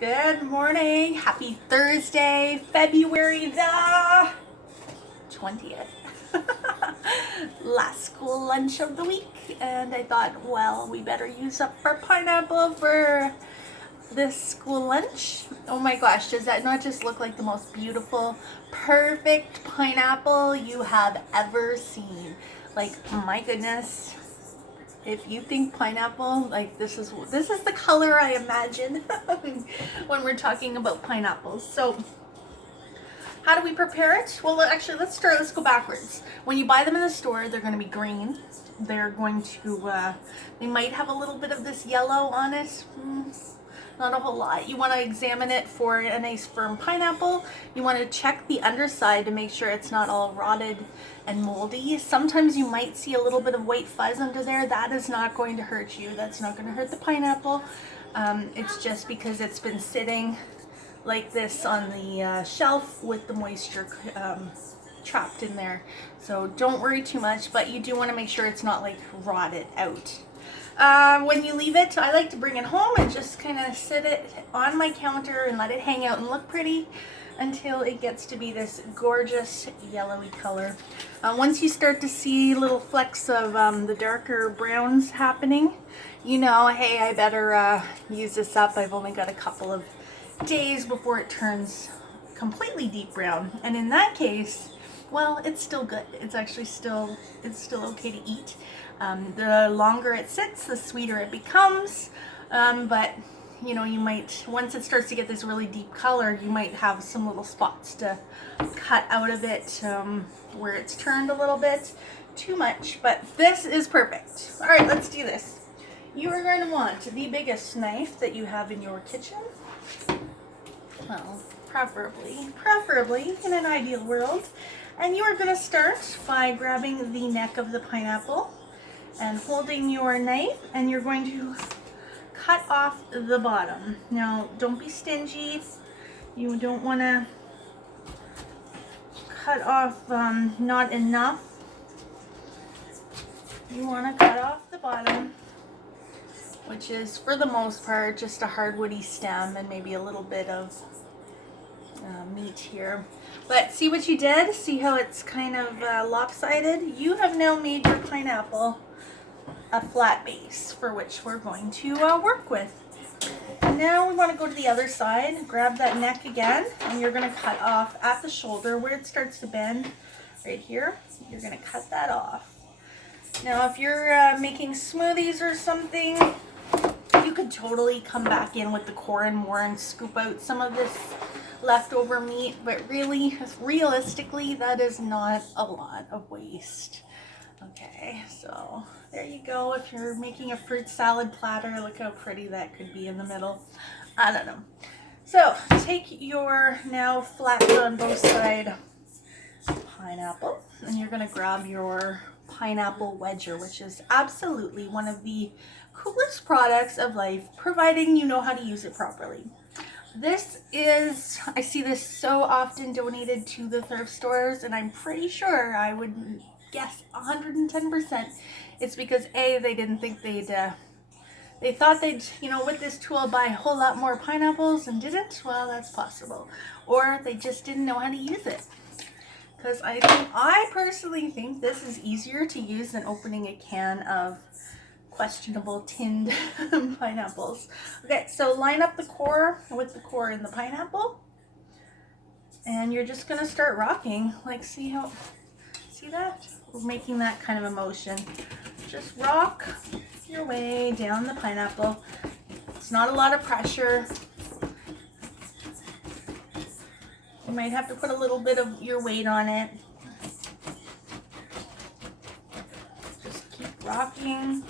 Good morning. Happy Thursday, February the 20th. Last school lunch of the week. And I thought, well, we better use up our pineapple for this school lunch. Oh my gosh, does that not just look like the most beautiful, perfect pineapple you have ever seen? Like, my goodness. If you think pineapple, like this is the color I imagine when we're talking about pineapples. So how do we prepare it? Well, actually, let's go backwards. When you buy them in the store, they're going to be green. They're going to, they might have a little bit of this yellow on it. Not a whole lot. You want to examine it for a nice firm pineapple. You want to check the underside to make sure it's not all rotted and moldy. Sometimes you might see a little bit of white fuzz under there. That is not going to hurt you. That's not going to hurt the pineapple. It's just because it's been sitting like this on the shelf with the moisture trapped in there. So don't worry too much, but you do want to make sure it's not like rotted out. When you leave it, I like to bring it home and just kind of sit it on my counter and let it hang out and look pretty until it gets to be this gorgeous yellowy color. Once you start to see little flecks of the darker browns happening, you know, hey, I better use this up. I've only got a couple of days before it turns completely deep brown. And in that case, well, it's still good. It's actually still okay to eat. The longer it sits, the sweeter it becomes. But you know, you might, once it starts to get this really deep color, you might have some little spots to cut out of it where it's turned a little bit too much. But this is perfect. All right, let's do this. You are going to want the biggest knife that you have in your kitchen. Well, preferably in an ideal world. And you are going to start by grabbing the neck of the pineapple and holding your knife, and you're going to cut off the bottom. Now, don't be stingy. You don't want to cut off not enough. You want to cut off the bottom, which is for the most part just a hardwoody stem and maybe a little bit of meat here. But see what you did? See how it's kind of lopsided? You have now made your pineapple a flat base for which we're going to work with. Now we want to go to the other side, grab that neck again, and you're going to cut off at the shoulder where it starts to bend right here. You're going to cut that off. Now if you're making smoothies or something, you could totally come back in with the core and more and scoop out some of this leftover meat, but really, realistically, that is not a lot of waste. Okay, so there you go. If you're making a fruit salad platter, look how pretty that could be in the middle. I don't know. So take your now flattened on both sides pineapple, and you're going to grab your pineapple wedger, which is absolutely one of the coolest products of life, providing you know how to use it properly. This is, I see this so often donated to the thrift stores, and I'm pretty sure, I would guess 110%, it's because A, they didn't think they thought they'd, you know, with this tool buy a whole lot more pineapples and didn't. Well, that's possible. Or they just didn't know how to use it. Because I personally think this is easier to use than opening a can of questionable tinned pineapples. Okay, so line up the core with the core in the pineapple, and you're just gonna start rocking. Like, see that? We're making that kind of a motion. Just rock your way down the pineapple. It's not a lot of pressure. You might have to put a little bit of your weight on it. Just keep rocking.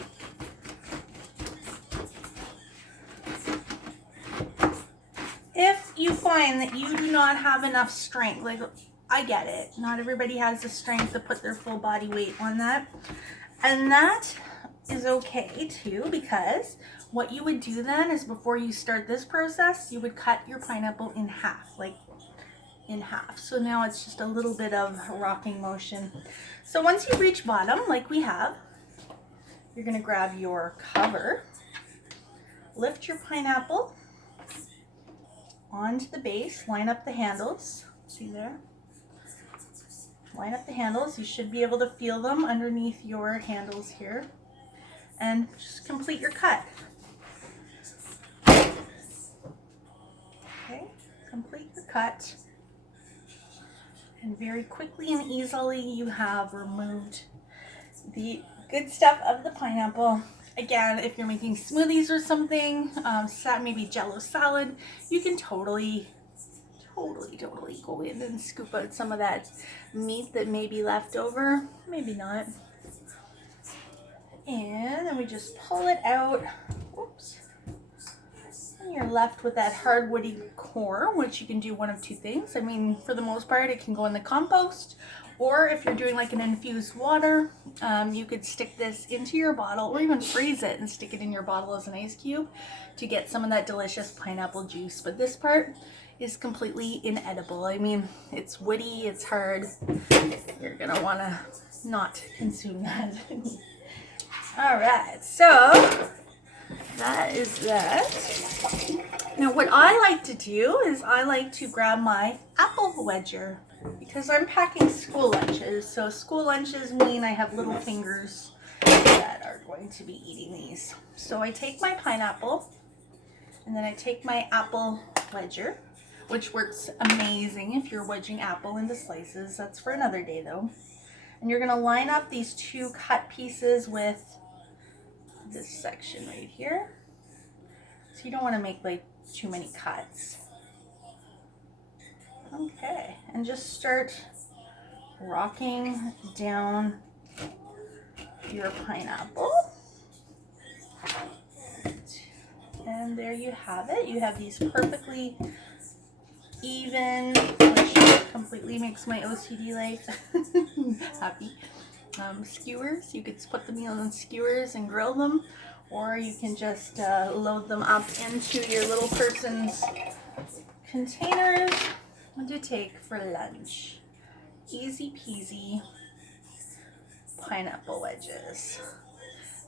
If you find that you do not have enough strength, like, I get it, not everybody has the strength to put their full body weight on that, and that is okay too, because what you would do then is, before you start this process, you would cut your pineapple in half, like in half. So now it's just a little bit of rocking motion. So once you reach bottom, like we have, you're going to grab your cover, lift your pineapple, onto the base, line up the handles. See there? Line up the handles. You should be able to feel them underneath your handles here. And just complete your cut. Okay, complete your cut. And very quickly and easily you have removed the good stuff of the pineapple. Again, if you're making smoothies or something, maybe Jello salad, you can totally go in and scoop out some of that meat that may be left over. Maybe not. And then we just pull it out. Whoops. And you're left with that hard woody core, which you can do one of two things. I mean, for the most part, it can go in the compost, or if you're doing like an infused water, you could stick this into your bottle or even freeze it and stick it in your bottle as an ice cube to get some of that delicious pineapple juice. But this part is completely inedible. I mean, it's woody, it's hard. You're gonna wanna not consume that. All right, so that is that. Now what I like to do is I like to grab my apple wedger because I'm packing school lunches. So school lunches mean I have little fingers that are going to be eating these. So I take my pineapple and then I take my apple wedger, which works amazing if you're wedging apple into slices. That's for another day though. And you're gonna line up these two cut pieces with this section right here. So you don't want to make like too many cuts. Okay, and just start rocking down your pineapple. And there you have it. You have these perfectly even, which completely makes my OCD life happy. Skewers, you could put the meal on skewers and grill them, or you can just load them up into your little person's containers to take for lunch. Easy peasy pineapple wedges.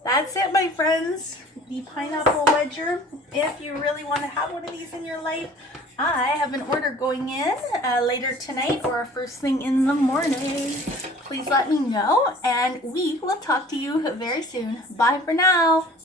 That's it, my friends. The pineapple wedger. If you really want to have one of these in your life, I have an order going in later tonight or first thing in the morning. Please let me know, and we will talk to you very soon. Bye for now.